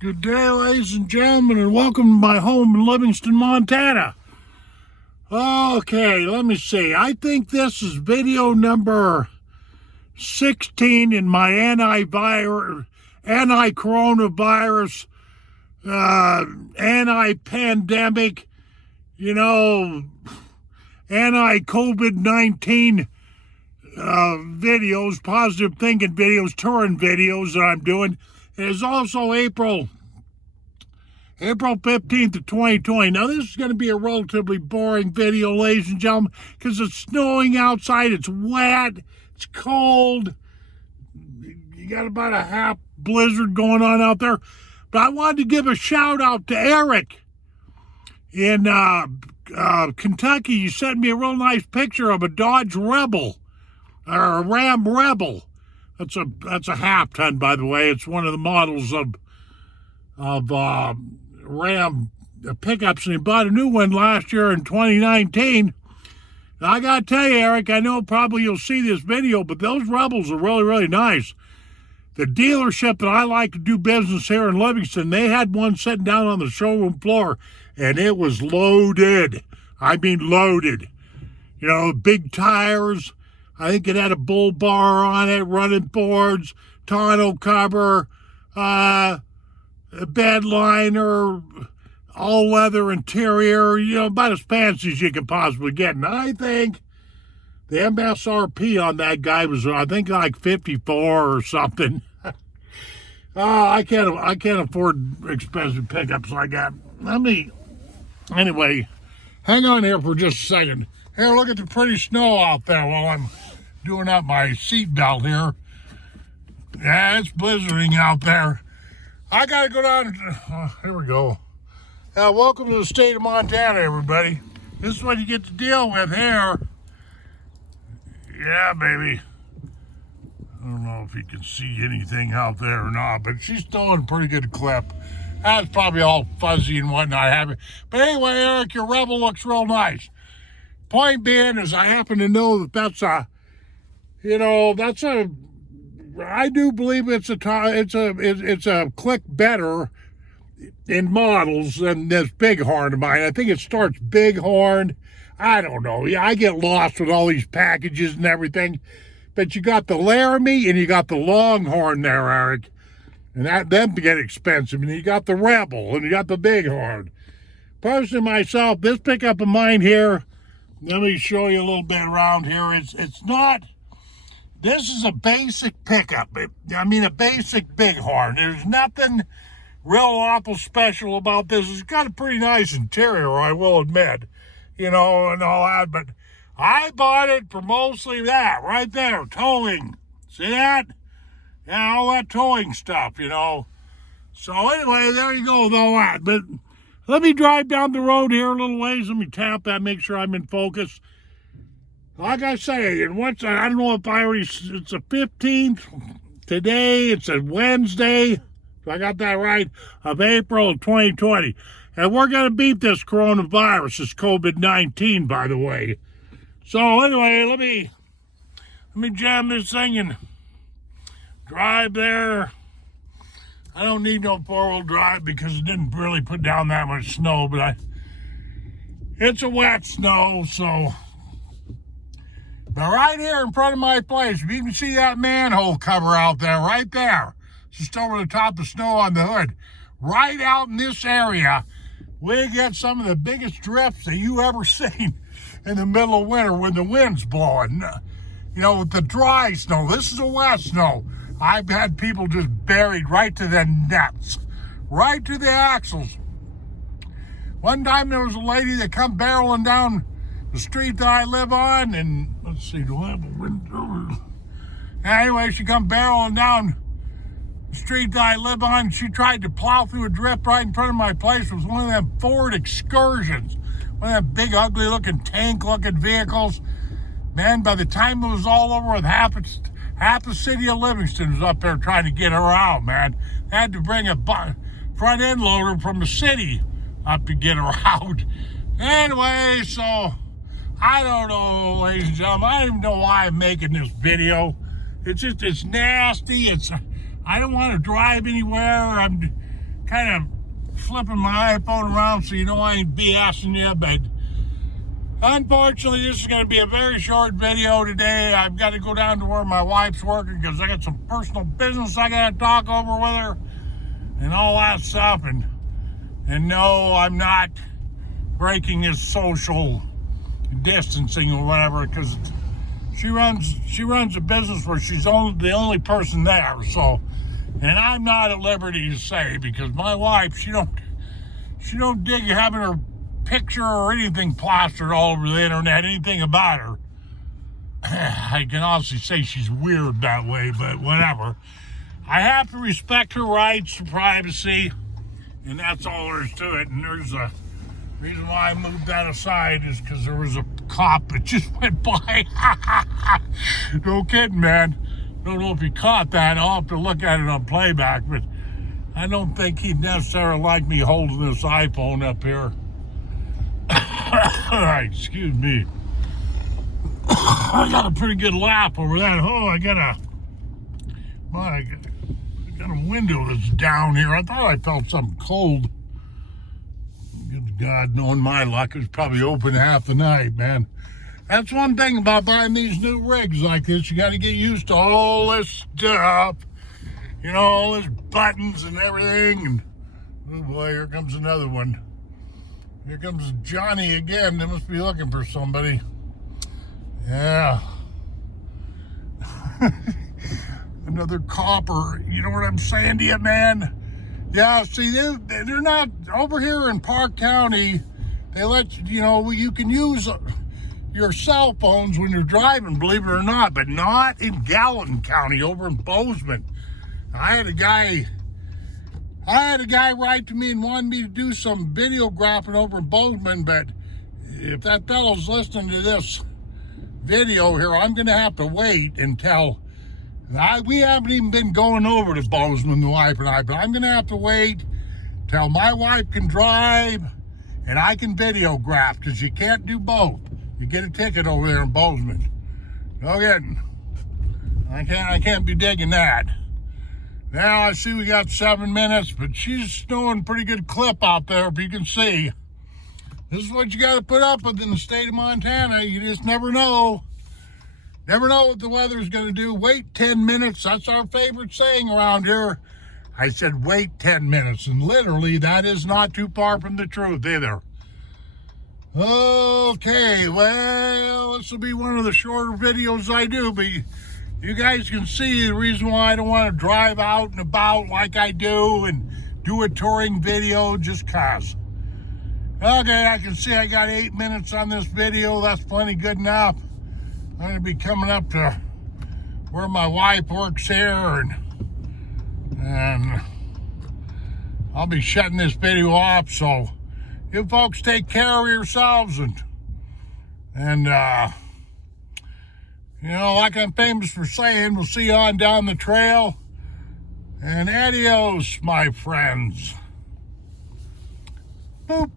Good day, ladies and gentlemen, and welcome to my home in Livingston, Montana. Okay, let me see. I think this is video number 16 in my anti-coronavirus, anti-pandemic, anti-COVID-19 videos, positive thinking videos, touring videos that I'm doing. It is also April 15th of 2020. Now, this is going to be a relatively boring video, ladies and gentlemen, because it's snowing outside, it's wet, it's cold, you got about a half blizzard going on out there. But I wanted to give a shout out to Eric in Kentucky. You sent me a real nice picture of a Dodge Rebel, or a Ram Rebel. That's a half ton, by the way. It's one of the models of Ram pickups, and he bought a new one last year in 2019. Now, I gotta tell you, Eric, I know probably you'll see this video, but those Rebels are really, really nice. The dealership that I like to do business here in Livingston, they had one sitting down on the showroom floor, and it was loaded. I mean loaded. Big tires. I think it had a bull bar on it, running boards, tonneau cover, a bed liner, all leather interior, about as fancy as you can possibly get. And I think the MSRP on that guy was, like 54 or something. I can't afford expensive pickups like that. Anyway, hang on here for just a second. Here, look at the pretty snow out there while I'm doing up my seatbelt here. Yeah, it's blizzarding out there. I gotta go down. Here we go. Welcome to the state of Montana, everybody. This is what you get to deal with here. Yeah, baby. I don't know if you can see anything out there or not, but she's still in a pretty good clip. That's probably all fuzzy and whatnot. But anyway, Eric, your Rebel looks real nice. Point being is I happen to know that's a I do believe it's a click better in models than this Bighorn of mine. I think it starts Bighorn. I don't know. Yeah, I get lost with all these packages and everything. But you got the Laramie and you got the Longhorn there, Eric. And them get expensive. And you got the Rebel and you got the Bighorn. Personally, myself, this pickup of mine here, let me show you a little bit around here. It's not... This is a basic pickup. A basic Bighorn. There's nothing real awful special about this. It's got a pretty nice interior, I will admit, and all that. But I bought it for mostly that right there, towing. See that? Yeah, all that towing stuff, So anyway, there you go with all that. But let me drive down the road here a little ways. Let me tap that, make sure I'm in focus. Like I say, and I don't know if it's the 15th today, it's a Wednesday, if I got that right, of April of 2020. And we're going to beat this coronavirus, this COVID-19, by the way. So anyway, let me jam this thing and drive there. I don't need no four-wheel drive because it didn't really put down that much snow, but it's a wet snow, so... But right here in front of my place, if you can see that manhole cover out there, right there, just over the top of snow on the hood, right out in this area, we get some of the biggest drifts that you ever seen in the middle of winter when the wind's blowing. With the dry snow. This is a wet snow. I've had people just buried right to the nuts, right to the axles. One time there was a lady that come barreling down the street that I live on, and let's see, do I have a window? Anyway, she come barreling down the street that I live on. She tried to plow through a drift right in front of my place. It was one of them Ford Excursions, one of them big, ugly-looking, tank-looking vehicles. Man, by the time it was all over with, half the city of Livingston was up there trying to get her out, man. They had to bring a front end loader from the city up to get her out. Anyway, so... I don't know, ladies and gentlemen. I don't even know why I'm making this video. It's nasty. I don't want to drive anywhere. I'm kind of flipping my iPhone around so you know I ain't BSing you, but unfortunately, this is going to be a very short video today. I've got to go down to where my wife's working because I got some personal business I got to talk over with her and all that stuff. And no, I'm not breaking his social distancing or whatever because she runs a business where she's the only person there. So, and I'm not at liberty to say because my wife, she don't dig having her picture or anything plastered all over the internet, anything about her. I can honestly say she's weird that way, but whatever. I have to respect her rights to privacy, and that's all there is to it. And there's a reason why I moved that aside is because there was a cop that just went by. No kidding, man. Don't know if he caught that. I'll have to look at it on playback, but I don't think he'd necessarily like me holding this iPhone up here. Excuse me. I got a pretty good laugh over that. Oh, I got a window that's down here. I thought I felt something cold. Good God, knowing my luck, it was probably open half the night, man. That's one thing about buying these new rigs like this. You got to get used to all this stuff. You know, all these buttons and everything. And oh boy, here comes another one. Here comes Johnny again. They must be looking for somebody. Yeah. Another copper. You know what I'm saying to you, man? Yeah, see, they're not over here in Park County. They let you know, you can use your cell phones when you're driving, believe it or not, but not in Gallatin County over in Bozeman. I had a guy write to me and wanted me to do some videographing over in Bozeman, but if that fellow's listening to this video here, I'm going to have to wait until we haven't even been going over to Bozeman, the wife and I, but I'm going to have to wait till my wife can drive and I can videograph because you can't do both. You get a ticket over there in Bozeman. No kidding. I can't be digging that. Now I see we got 7 minutes, but she's doing a pretty good clip out there, if you can see. This is what you got to put up with in the state of Montana. You just never know. Never know what the weather's going to do. Wait 10 minutes. That's our favorite saying around here. I said wait 10 minutes, and literally that is not too far from the truth either. Okay, well, this will be one of the shorter videos I do, but you guys can see the reason why I don't want to drive out and about like I do and do a touring video just cause. Okay, I can see I got 8 minutes on this video. That's plenty good enough. I'm going to be coming up to where my wife works here, and I'll be shutting this video off. So you folks take care of yourselves, and you know, like I'm famous for saying, we'll see you on down the trail. And adios, my friends. Boop.